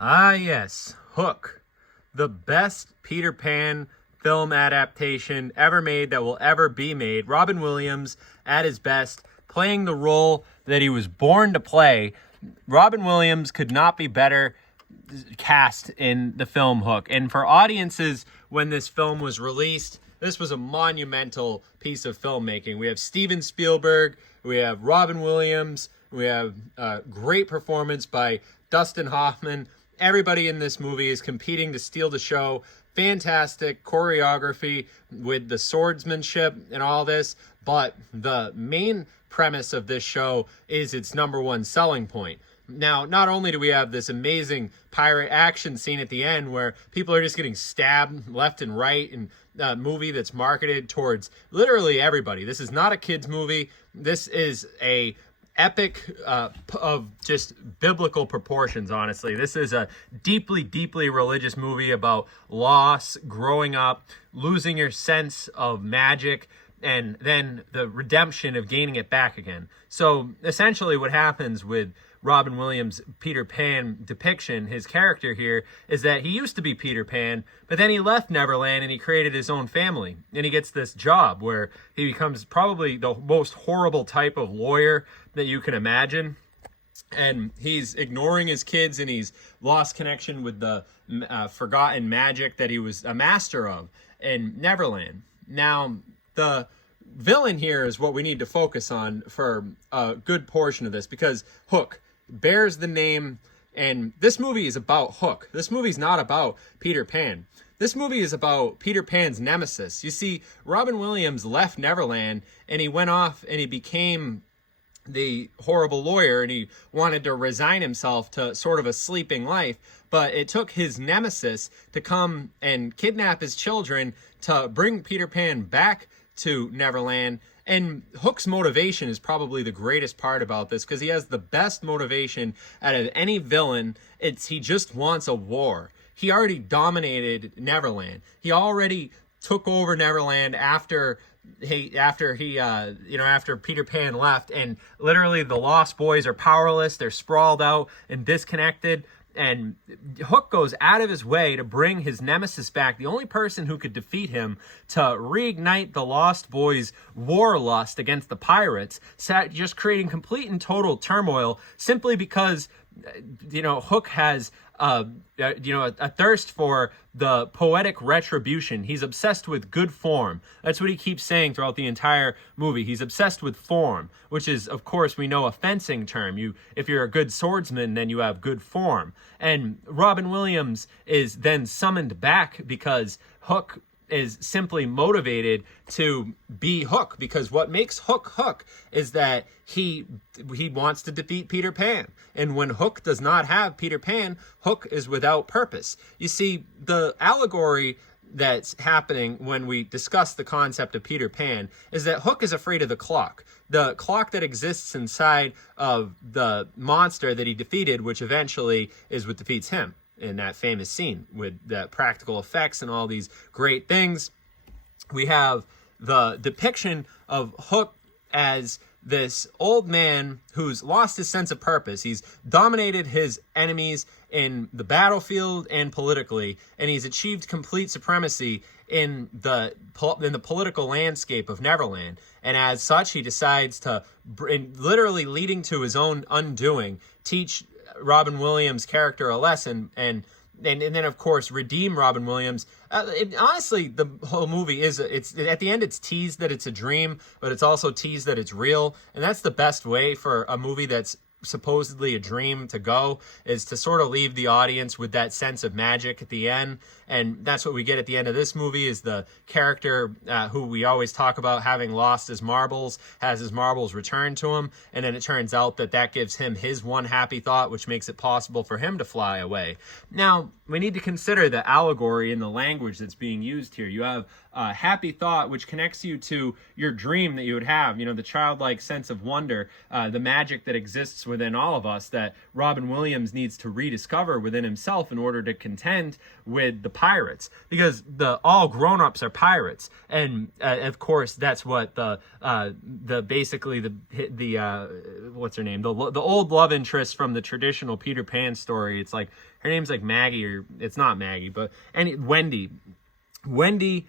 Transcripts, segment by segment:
Ah, yes, Hook, the best Peter Pan film adaptation ever made that will ever be made. Robin Williams at his best, playing the role that he was born to play. Robin Williams could not be better cast in the film Hook. And for audiences, when this film was released, this was a monumental piece of filmmaking. We have Steven Spielberg, we have Robin Williams, we have a great performance by Dustin Hoffman. Everybody in this movie is competing to steal the show. Fantastic choreography with the swordsmanship and all this. But the main premise of this show is its number one selling point. Now, not only do we have this amazing pirate action scene at the end where people are just getting stabbed left and right, and a movie that's marketed towards literally everybody. This is not a kid's movie. This is a epic of just biblical proportions, honestly. This is a deeply, deeply religious movie about loss, growing up, losing your sense of magic, and then the redemption of gaining it back again. So essentially what happens with Robin Williams' Peter Pan depiction, his character here, is that he used to be Peter Pan, but then he left Neverland and he created his own family. And he gets this job where he becomes probably the most horrible type of lawyer that you can imagine. And he's ignoring his kids, and he's lost connection with the forgotten magic that he was a master of in Neverland. Now, the villain here is what we need to focus on for a good portion of this, because Hook bears the name, and this movie is about Hook. This movie's not about Peter Pan. This movie is about Peter Pan's nemesis. You see, Robin Williams left Neverland, and he went off and he became the horrible lawyer, and he wanted to resign himself to sort of a sleeping life. But it took his nemesis to come and kidnap his children to bring Peter Pan back to Neverland. And Hook's motivation is probably the greatest part about this, because he has the best motivation out of any villain. He just wants a war. He already dominated Neverland. He already took over Neverland after Peter Pan left, and literally the Lost Boys are powerless. They're sprawled out and disconnected. And Hook goes out of his way to bring his nemesis back, the only person who could defeat him, to reignite the Lost Boys' war lust against the pirates, just creating complete and total turmoil simply because, Hook has a thirst for the poetic retribution. He's obsessed with good form. That's what he keeps saying throughout the entire movie. He's obsessed with form, which is, of course, we know, a fencing term. If you're a good swordsman, then you have good form. And Robin Williams is then summoned back because Hook is simply motivated to be Hook, because what makes Hook Hook is that he wants to defeat Peter Pan. And when Hook does not have Peter Pan, Hook is without purpose. You see, the allegory that's happening when we discuss the concept of Peter Pan is that Hook is afraid of the clock that exists inside of the monster that he defeated, which eventually is what defeats him in that famous scene with the practical effects and all these great things. We have the depiction of Hook as this old man who's lost his sense of purpose. He's dominated his enemies in the battlefield and politically, and he's achieved complete supremacy in the political landscape of Neverland. And as such, he decides to, literally leading to his own undoing, teach Robin Williams' character a lesson, and then of course redeem Robin Williams. Honestly, the whole movie it's at the end it's teased that it's a dream, but it's also teased that it's real, and that's the best way for a movie that's supposedly a dream to go, is to sort of leave the audience with that sense of magic at the end. And that's what we get at the end of this movie, is the character who we always talk about having lost his marbles, has his marbles returned to him, and then it turns out that gives him his one happy thought, which makes it possible for him to fly away. Now, we need to consider the allegory in the language that's being used here. You have a happy thought, which connects you to your dream that you would have, the childlike sense of wonder, the magic that exists within all of us that Robin Williams needs to rediscover within himself in order to contend with the pirates, because all grown-ups are pirates, and of course that's what the basically the what's her name, the old love interest from the traditional Peter Pan story. It's like her name's like Maggie, or it's not Maggie, but Wendy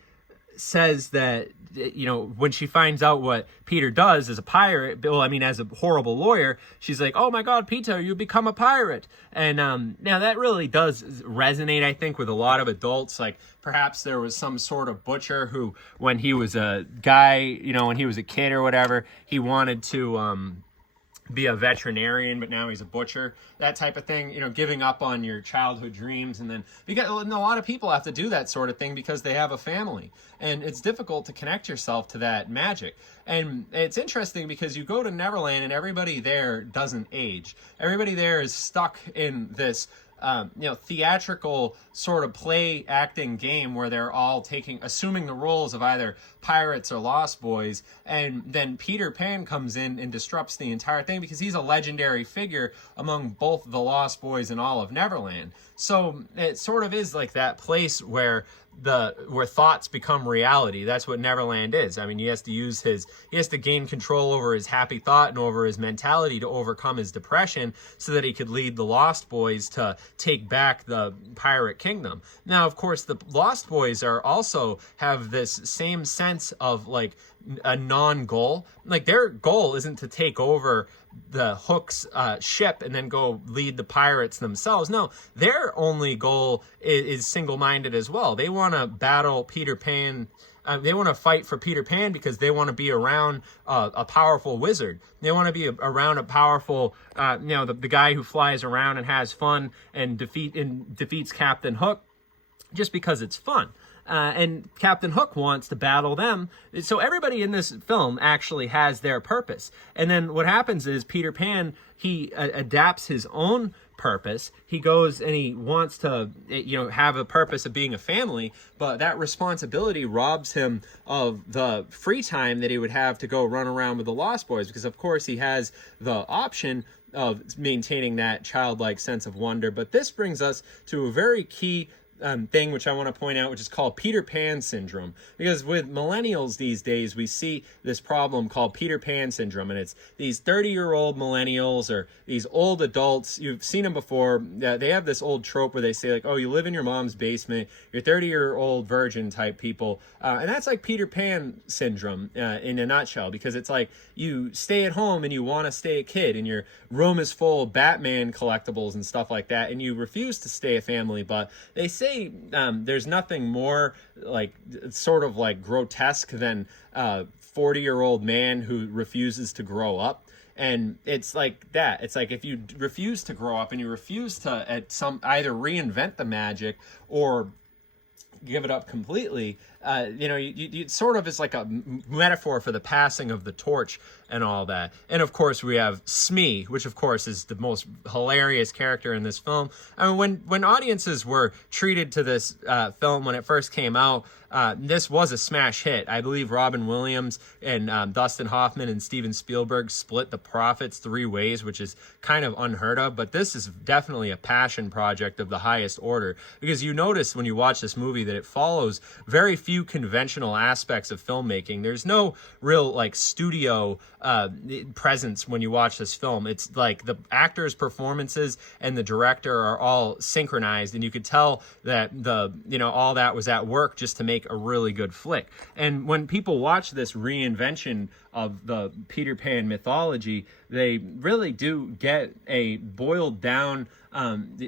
says that, you know, when she finds out what Peter does as a pirate, well, I mean, as a horrible lawyer, she's like, oh my God, Peter, you become a pirate. And now that really does resonate, I think, with a lot of adults. Like, perhaps there was some sort of butcher who, when he was a guy, you know, when he was a kid or whatever, he wanted to be a veterinarian, but now he's a butcher, that type of thing, you know, giving up on your childhood dreams. And then, because a lot of people have to do that sort of thing because they have a family, and it's difficult to connect yourself to that magic. And it's interesting because you go to Neverland and everybody there doesn't age. Everybody there is stuck in this theatrical sort of play acting game where they're all assuming the roles of either pirates or Lost Boys, and then Peter Pan comes in and disrupts the entire thing because he's a legendary figure among both the Lost Boys and all of Neverland. So it sort of is like that place where thoughts become reality. That's what Neverland is. I mean, he has to gain control over his happy thought and over his mentality to overcome his depression so that he could lead the Lost Boys to take back the pirate kingdom. Now, of course, the Lost Boys also have this same sense of like a non-goal. Like, their goal isn't to take over the Hook's ship and then go lead the pirates themselves. No, their only goal is single-minded as well. They want to battle Peter Pan. They want to fight for Peter Pan because they want to be around a powerful wizard. They want to be around a powerful, the guy who flies around and has fun and defeats Captain Hook just because it's fun. And Captain Hook wants to battle them. So everybody in this film actually has their purpose. And then what happens is Peter Pan, he adapts his own purpose. He goes and he wants to, have a purpose of being a family, but that responsibility robs him of the free time that he would have to go run around with the Lost Boys, because of course he has the option of maintaining that childlike sense of wonder. But this brings us to a very key thing which I want to point out, which is called Peter Pan syndrome. Because with millennials these days, we see this problem called Peter Pan syndrome, and it's these 30-year-old millennials or these old adults. You've seen them before. They have this old trope where they say like, oh, you live in your mom's basement, you're 30-year-old virgin type people, and that's like Peter Pan syndrome in a nutshell, because it's like you stay at home and you want to stay a kid, and your room is full of Batman collectibles and stuff like that, and you refuse to stay a family. But they say there's nothing more like sort of like grotesque than a 40-year-old man who refuses to grow up. And it's like that. It's like if you refuse to grow up and you refuse to either reinvent the magic or give it up completely, you sort of is like a metaphor for the passing of the torch and all that. And of course we have Smee, which of course is the most hilarious character in this film. I mean, when audiences were treated to this film when it first came out, this was a smash hit. I believe Robin Williams and Dustin Hoffman and Steven Spielberg split the profits 3 ways, which is kind of unheard of. But this is definitely a passion project of the highest order, because you notice when you watch this movie that it follows very few conventional aspects of filmmaking. There's no real like studio presence when you watch this film. It's like the actors' performances and the director are all synchronized, and you could tell that all that was at work just to make a really good flick. And when people watch this reinvention of the Peter Pan mythology, they really do get a boiled down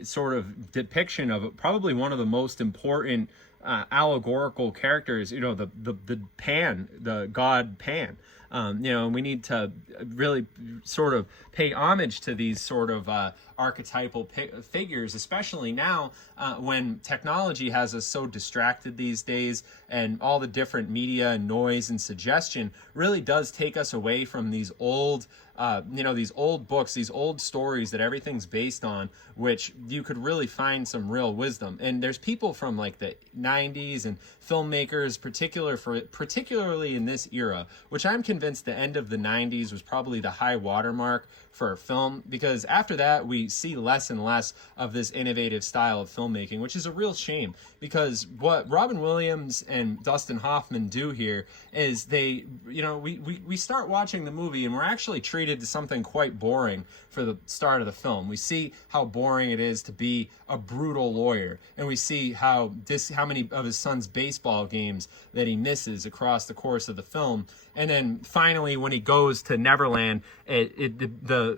sort of depiction of probably one of the most important allegorical characters, the Pan, the god Pan. And we need to really sort of pay homage to these sort of archetypal figures, especially now when technology has us so distracted these days, and all the different media and noise and suggestion really does take us away from these old these old books, these old stories that everything's based on, which you could really find some real wisdom. And there's people from like the 90s and filmmakers particularly in this era, which I'm convinced convinced the end of the 90s was probably the high watermark for film, because after that we see less and less of this innovative style of filmmaking, which is a real shame, because what Robin Williams and Dustin Hoffman do here is they, we start watching the movie and we're actually treated to something quite boring for the start of the film. We see how boring it is to be a brutal lawyer, and we see how many of his son's baseball games that he misses across the course of the film. And then finally, when he goes to Neverland, the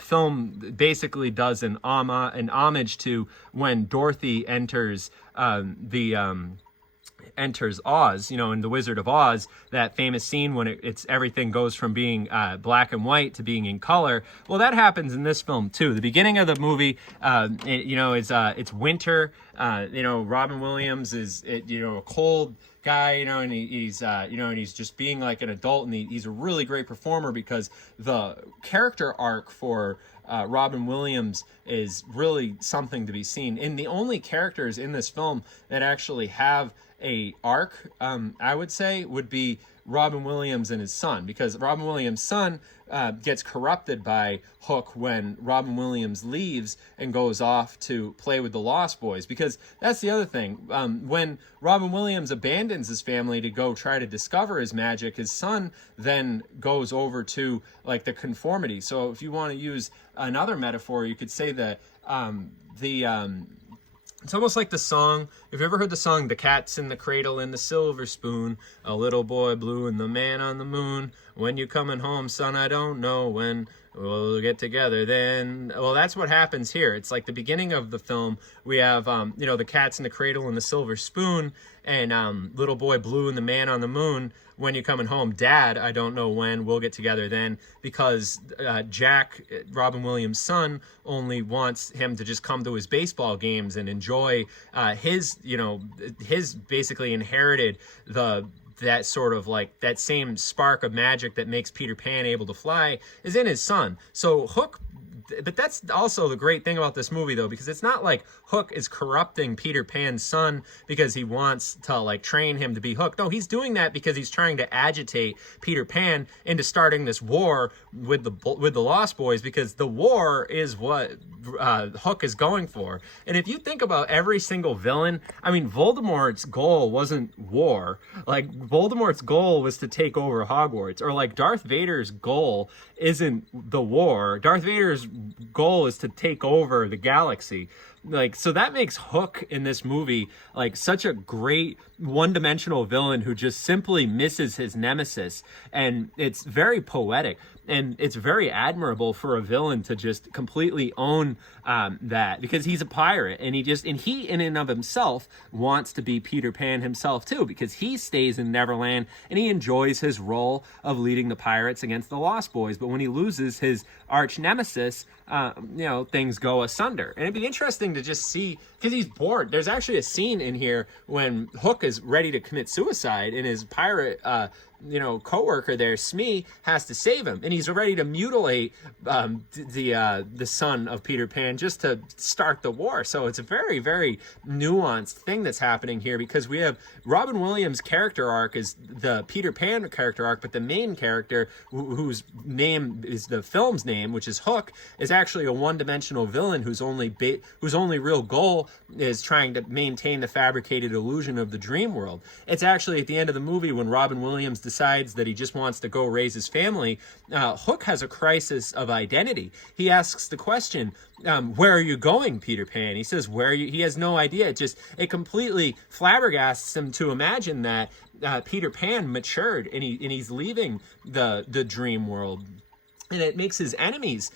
film basically does an homage to when Dorothy enters enters Oz, in The Wizard of Oz, that famous scene when it's everything goes from being black and white to being in color. Well, that happens in this film too. The beginning of the movie, it's winter. Robin Williams is a cold guy, and he's just being like an adult, and he's a really great performer, because the character arc for Robin Williams is really something to be seen. And the only characters in this film that actually have a arc, I would say, would be Robin Williams and his son, because Robin Williams' son gets corrupted by Hook when Robin Williams leaves and goes off to play with the Lost Boys. Because that's the other thing. When Robin Williams abandons his family to go try to discover his magic, his son then goes over to like the conformity. So if you want to use another metaphor, you could say that it's almost like the song. Have you ever heard the song, "The Cat's in the Cradle and the Silver Spoon, a little boy blue and the man on the moon, when you coming home, son, I don't know when, we'll get together then"? Well, that's what happens here. It's like the beginning of the film. We have, the cat's in the cradle and the silver spoon, and little boy blue and the man on the moon, when you coming home, dad, I don't know when, we'll get together then, because Jack, Robin Williams' son, only wants him to just come to his baseball games and enjoy his basically inherited that sort of like that same spark of magic that makes Peter Pan able to fly is in his son. So Hook, but that's also the great thing about this movie, though, because it's not like Hook is corrupting Peter Pan's son because he wants to like train him to be Hook. No, he's doing that because he's trying to agitate Peter Pan into starting this war with the Lost Boys, because the war is what Hook is going for. And if you think about every single villain, I mean, Voldemort's goal wasn't war. Like, Voldemort's goal was to take over Hogwarts. Or like Darth Vader's goal isn't the war. Darth Vader's goal is to take over the galaxy. Like, so that makes Hook in this movie like such a great one-dimensional villain who just simply misses his nemesis. And it's very poetic, and it's very admirable for a villain to just completely own that, because he's a pirate, and he in and of himself wants to be Peter Pan himself too, because he stays in Neverland and he enjoys his role of leading the pirates against the Lost Boys. But when he loses his arch nemesis, things go asunder. And it'd be interesting to just see, because he's bored. There's actually a scene in here when Hook is ready to commit suicide, and his pirate co-worker there, Smee, has to save him, and he's ready to mutilate the son of Peter Pan just to start the war. So it's a very, very nuanced thing that's happening here, because we have Robin Williams' character arc is the Peter Pan character arc, but the main character, whose name is the film's name, which is Hook, is actually a one-dimensional villain whose only real goal is trying to maintain the fabricated illusion of the dream world. It's actually at the end of the movie when Robin Williams decides that he just wants to go raise his family. Hook has a crisis of identity. He asks the question, where are you going, Peter Pan? He says, where are you? He has no idea. It completely flabbergasts him to imagine that Peter Pan matured and he's leaving the dream world. And it makes his enemies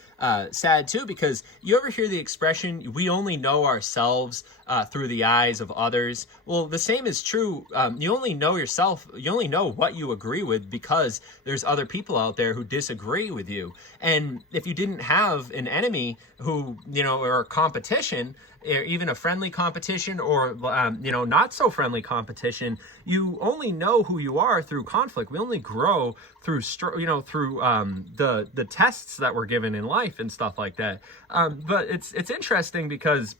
sad too, because you ever hear the expression, we only know ourselves through the eyes of others? Well, the same is true. You only know yourself, you only know what you agree with because there's other people out there who disagree with you. And if you didn't have an enemy who, or a competition, even a friendly competition or, not so friendly competition, you only know who you are through conflict. We only grow through, the tests that we're given in life and stuff like that. But it's interesting because,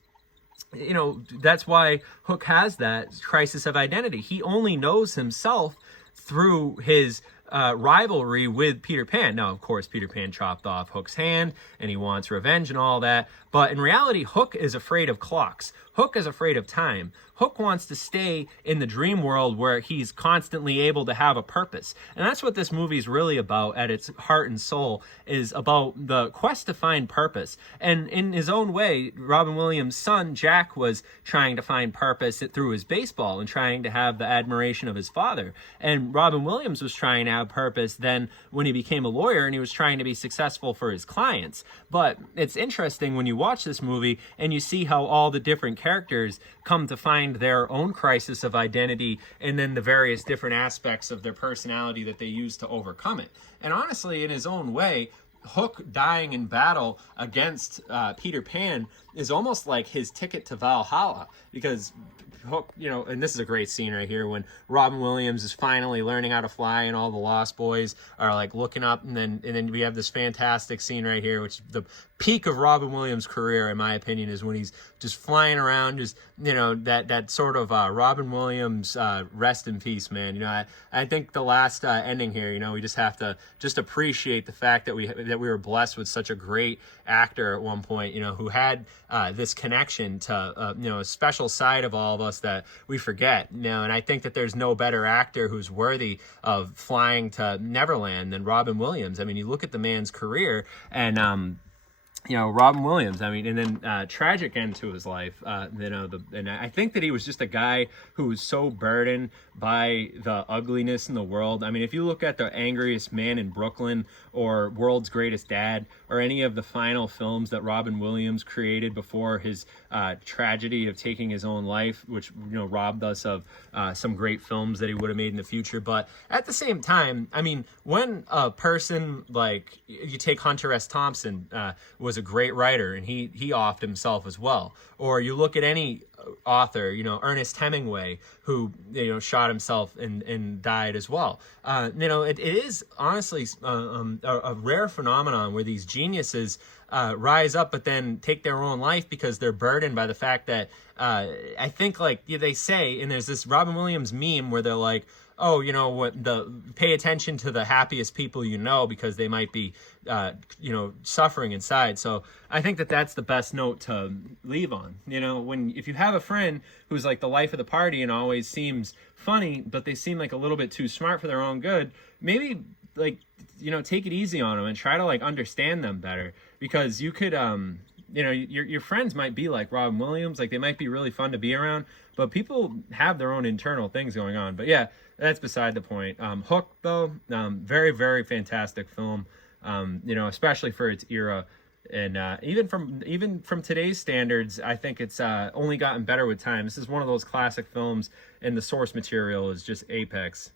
that's why Hook has that crisis of identity. He only knows himself through his rivalry with Peter Pan. Now, of course, Peter Pan chopped off Hook's hand and he wants revenge and all that. But in reality, Hook is afraid of clocks. Hook is afraid of time. Hook wants to stay in the dream world where he's constantly able to have a purpose. And that's what this movie is really about at its heart and soul, is about the quest to find purpose. And in his own way, Robin Williams' son, Jack, was trying to find purpose through his baseball and trying to have the admiration of his father. And Robin Williams was trying to have purpose then when he became a lawyer, and he was trying to be successful for his clients. But it's interesting when you watch this movie and you see how all the different characters come to find their own crisis of identity and then the various different aspects of their personality that they use to overcome it. And honestly, in his own way, Hook dying in battle against Peter Pan is almost like his ticket to Valhalla, because Hook, you know, and this is a great scene right here when Robin Williams is finally learning how to fly and all the Lost Boys are like looking up, and then we have this fantastic scene right here, which the peak of Robin Williams' career, in my opinion, is when he's just flying around, just, you know, that sort of Robin Williams rest in peace, man. You know, I think the last ending here, you know, we just have to just appreciate the fact that we were blessed with such a great actor at one point, you know, who had this connection to you know, a special side of all of us that we forget, you know. And I think that there's no better actor who's worthy of flying to Neverland than Robin Williams. I mean, you look at the man's career, and you know, Robin Williams, I mean, and then tragic end to his life. You know, and I think that he was just a guy who was so burdened by the ugliness in the world. I mean, if you look at The Angriest Man in Brooklyn or World's Greatest Dad or any of the final films that Robin Williams created before his tragedy of taking his own life, which, you know, robbed us of some great films that he would have made in the future. But at the same time, I mean, when a person like, you take Hunter S. Thompson, was a great writer, and he offed himself as well. Or you look at any author, you know, Ernest Hemingway, who, you know, shot himself and died as well. You know, it is honestly a rare phenomenon where these geniuses rise up but then take their own life because they're burdened by the fact that I think, like they say, and there's this Robin Williams meme where they're like, oh, you know what, pay attention to the happiest people you know, because they might be you know, suffering inside. So I think that that's the best note to leave on. You know, if you have a friend who's like the life of the party and always seems funny, but they seem like a little bit too smart for their own good, maybe, like, you know, take it easy on them and try to like understand them better, because you could you know, your friends might be like Robin Williams, like they might be really fun to be around, but people have their own internal things going on. But yeah, that's beside the point. Hook, though, very, very fantastic film. You know, especially for its era, and even from today's standards, I think it's only gotten better with time. This is one of those classic films, and the source material is just apex.